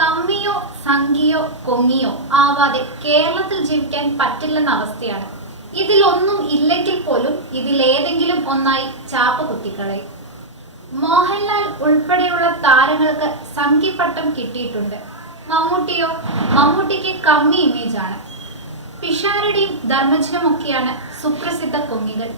കമ്മിയോ സംഘിയോ കൊങ്ങിയോ ആവാതെ കേരളത്തിൽ ജീവിക്കാൻ പറ്റില്ലെന്ന അവസ്ഥയാണ്. ഇതിലൊന്നും ഇല്ലെങ്കിൽ പോലും ഇതിലേതെങ്കിലും ഒന്നായി ചാപ്പ കുത്തിക്കളയും. മോഹൻലാൽ ഉൾപ്പെടെയുള്ള താരങ്ങൾക്ക് സംഘിപ്പട്ടം കിട്ടിയിട്ടുണ്ട്. മമ്മൂട്ടിയോ? മമ്മൂട്ടിക്ക് കമ്മി ഇമേജാണ്. പിഷാരടിയും ധർമ്മജനുമൊക്കെയാണ് സുപ്രസിദ്ധ കൊങ്ങികൾ.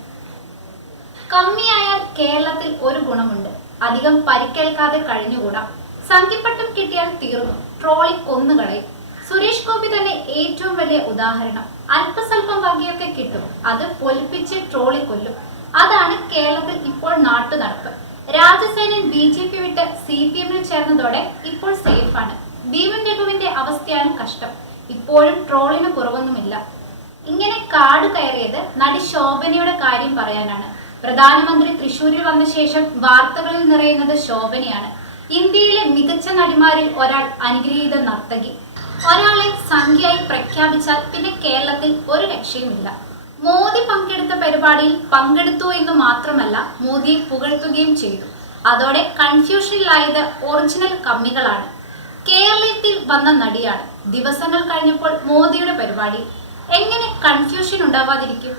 കമ്മിയായാൽ കേരളത്തിൽ ഒരു ഗുണമുണ്ട്, അധികം പരിക്കേൽക്കാതെ കഴിഞ്ഞുകൂടാം. സംഘിപ്പട്ടം കിട്ടിയാൽ തീർന്നു, ട്രോളി കൊന്നുകളയും. സുരേഷ് ഗോപി തന്നെ ഏറ്റവും വലിയ ഉദാഹരണം. അല്പസ്വല്പം വകയൊക്കെ കിട്ടും, അത് പൊലിപ്പിച്ച് ട്രോളി കൊല്ലും. അതാണ് കേരളത്തിൽ ഇപ്പോൾ നാട്ടുനടപ്പ്. രാജസേനൻ BJP വിട്ട് CPM ചേർന്നതോടെ ഇപ്പോൾ സേഫാണ്. ഭീമൻ രഘുവിന്റെ അവസ്ഥയാണ് കഷ്ടം. ഇപ്പോഴും ട്രോളിന് കുറവൊന്നുമില്ല. ഇങ്ങനെ കാട് കയറിയത് നടി ശോഭനയുടെ കാര്യം പറയാനാണ്. പ്രധാനമന്ത്രി തൃശ്ശൂരിൽ വന്ന ശേഷം വാർത്തകളിൽ നിറയുന്നത് ശോഭനയാണ്. ഇന്ത്യയിലെ മികച്ച നടിമാരിൽ ഒരാൾ, അനുഗ്രഹീത നർത്തകി. ഒരാളെ സംഖ്യയായി പ്രഖ്യാപിച്ചാൽ പിന്നെ കേരളത്തിൽ ഒരു രക്ഷയുമില്ല. മോദി പങ്കെടുത്ത പരിപാടിയിൽ പങ്കെടുത്തു എന്ന് മാത്രമല്ല, മോദിയെ പുകഴ്ത്തുകയും ചെയ്തു. അതോടെ കൺഫ്യൂഷനിലായത് ഒറിജിനൽ കമ്മികളാണ്. കേരളത്തിൽ വന്ന നടിയാണ്. ദിവസങ്ങൾ കഴിഞ്ഞപ്പോൾ മോദിയുടെ പരിപാടി. എങ്ങനെ കൺഫ്യൂഷൻ ഉണ്ടാവാതിരിക്കും?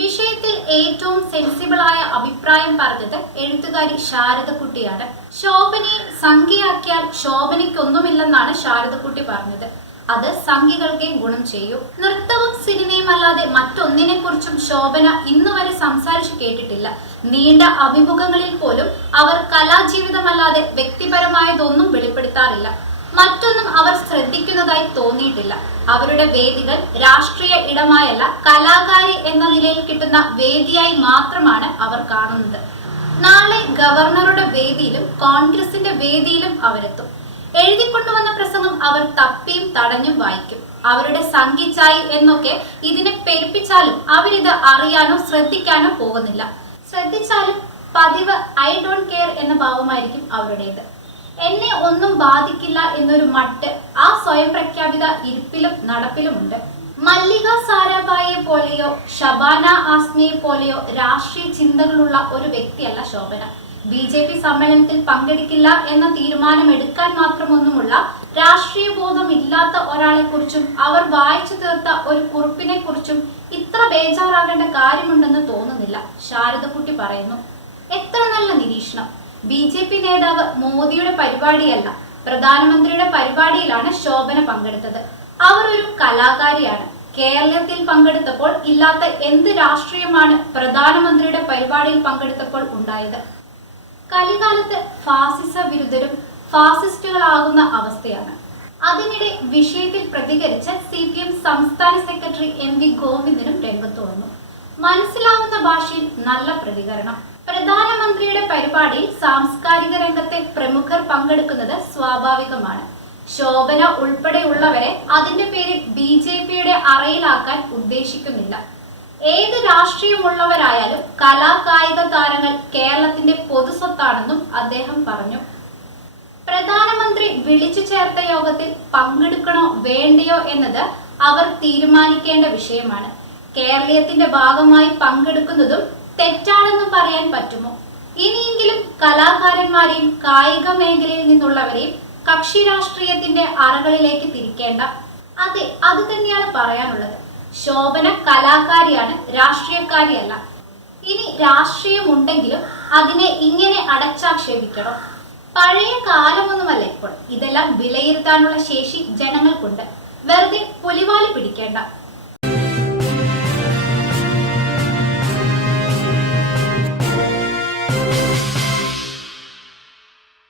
വിഷയത്തിൽ ഏറ്റവും സെൻസിബിളായ അഭിപ്രായം പറഞ്ഞത് എഴുത്തുകാരി ശാരദക്കുട്ടിയാണ്. ശോഭനയെ സംഖ്യയാക്കിയാൽ ശോഭനയ്ക്കൊന്നുമില്ലെന്നാണ് ശാരദക്കുട്ടി പറഞ്ഞത്. അത് സംഖ്യകൾക്കേ ഗുണം ചെയ്യൂ. നൃത്തവും സിനിമയും അല്ലാതെ മറ്റൊന്നിനെ കുറിച്ചും ശോഭന ഇന്നുവരെ സംസാരിച്ചു കേട്ടിട്ടില്ല. നീണ്ട അഭിമുഖങ്ങളിൽ പോലും അവർ കലാജീവിതമല്ലാതെ വ്യക്തിപരമായതൊന്നും വെളിപ്പെടുത്താറില്ല. മറ്റൊന്നും അവർ ശ്രദ്ധിക്കുന്നതായി തോന്നിയിട്ടില്ല. അവരുടെ വേദികൾ രാഷ്ട്രീയ ഇടമായല്ല, കലാകാരി എന്ന നിലയിൽ കിട്ടുന്ന വേദിയായി മാത്രമാണ് അവർ കാണുന്നത്. നാളെ ഗവർണറുടെ വേദിയിലും കോൺഗ്രസിന്റെ വേദിയിലും അവരെത്തും. എഴുതിക്കൊണ്ടുവന്ന പ്രസംഗം അവർ തപ്പിയും തടഞ്ഞും വായിക്കും. അവരുടെ സംഘിച്ചായി എന്നൊക്കെ ഇതിനെ പെരുപ്പിച്ചാലും അവരിത് അറിയാനോ ശ്രദ്ധിക്കാനോ പോകുന്നില്ല. ശ്രദ്ധിച്ചാലും പതിവ് ഐ ഡോണ്ട് കെയർ എന്ന ഭാവമായിരിക്കും അവരുടേത്. എന്നെ ഒന്നും ബാധിക്കില്ല എന്നൊരു മട്ട് ആ സ്വയം പ്രഖ്യാപിത ഇരിപ്പിലും നടപ്പിലുമുണ്ട്. മല്ലിക സാരാഭായിയെ പോലെയോ ഷബാന ആസ്മിയെ പോലെയോ രാഷ്ട്രീയ ചിന്തകളുള്ള ഒരു വ്യക്തിയല്ല ശോഭന. BJP സമ്മേളനത്തിൽ പങ്കെടുക്കില്ല എന്ന തീരുമാനമെടുക്കാൻ മാത്രമൊന്നുമുള്ള രാഷ്ട്രീയ ബോധമില്ലാത്ത ഒരാളെ കുറിച്ചും അവർ വായിച്ചു തീർത്ത ഒരു കുറിപ്പിനെ കുറിച്ചും ഇത്ര ബേജാറാകേണ്ട കാര്യമുണ്ടെന്ന് തോന്നുന്നില്ല, ശാരദക്കുട്ടി പറയുന്നു. എത്ര നല്ല നിരീക്ഷണം. BJP നേതാവ് മോദിയുടെ പരിപാടിയല്ല, പ്രധാനമന്ത്രിയുടെ പരിപാടിയിലാണ് ശോഭന പങ്കെടുത്തത്. അവർ ഒരു കലാകാരിയാണ്. കേരളത്തിൽ പങ്കെടുത്തപ്പോൾ ഇല്ലാത്ത എന്ത് രാഷ്ട്രീയമാണ് പ്രധാനമന്ത്രിയുടെ പരിപാടിയിൽ പങ്കെടുത്തപ്പോൾ ഉണ്ടായത്? കലികാലത്ത് ഫാസിസ വിരുദ്ധരും ഫാസിസ്റ്റുകളാകുന്ന അവസ്ഥയാണ്. അതിനിടെ വിഷയത്തിൽ പ്രതികരിച്ച CPM സംസ്ഥാന സെക്രട്ടറി MV ഗോവിന്ദനും രംഗത്ത് വന്നു. മനസ്സിലാവുന്ന ഭാഷയിൽ നല്ല പ്രതികരണം. പ്രധാനമന്ത്രിയുടെ പരിപാടിയിൽ സാംസ്കാരിക രംഗത്തെ പ്രമുഖർ പങ്കെടുക്കുന്നത് സ്വാഭാവികമാണ്. ശോഭന ഉൾപ്പെടെയുള്ളവരെ അതിന്റെ പേരിൽ BJPയുടെ അറയിലാക്കാൻ ഉദ്ദേശിക്കുന്നില്ല. ഏത് രാഷ്ട്രീയമുള്ളവരായാലും കലാകായിക താരങ്ങൾ കേരളത്തിന്റെ പൊതുസ്വത്താണെന്നും അദ്ദേഹം പറഞ്ഞു. പ്രധാനമന്ത്രി വിളിച്ചു ചേർത്ത യോഗത്തിൽ പങ്കെടുക്കണോ വേണ്ടയോ എന്നത് അവർ തീരുമാനിക്കേണ്ട വിഷയമാണ്. കേരളീയത്തിന്റെ ഭാഗമായി പങ്കെടുക്കുന്നതും തെറ്റാണെന്ന് പറയാൻ പറ്റുമോ? ഇനിയെങ്കിലും കലാകാരന്മാരെയും കായിക മേഖലയിൽ നിന്നുള്ളവരെയും കക്ഷി രാഷ്ട്രീയത്തിന്റെ അറകളിലേക്ക് തിരിക്കേണ്ട. അതെ, അത് തന്നെയാണ് പറയാനുള്ളത്. ശോഭന കലാകാരിയാണ്, രാഷ്ട്രീയക്കാരിയല്ല. ഇനി രാഷ്ട്രീയമുണ്ടെങ്കിലും അതിനെ ഇങ്ങനെ അടച്ചാക്ഷേപിക്കണം. പഴയ കാലമൊന്നുമല്ല ഇപ്പോൾ. ഇതെല്ലാം വിലയിരുത്താനുള്ള ശേഷി ജനങ്ങൾക്കുണ്ട്. വെറുതെ പുലിവാല് പിടിക്കേണ്ട.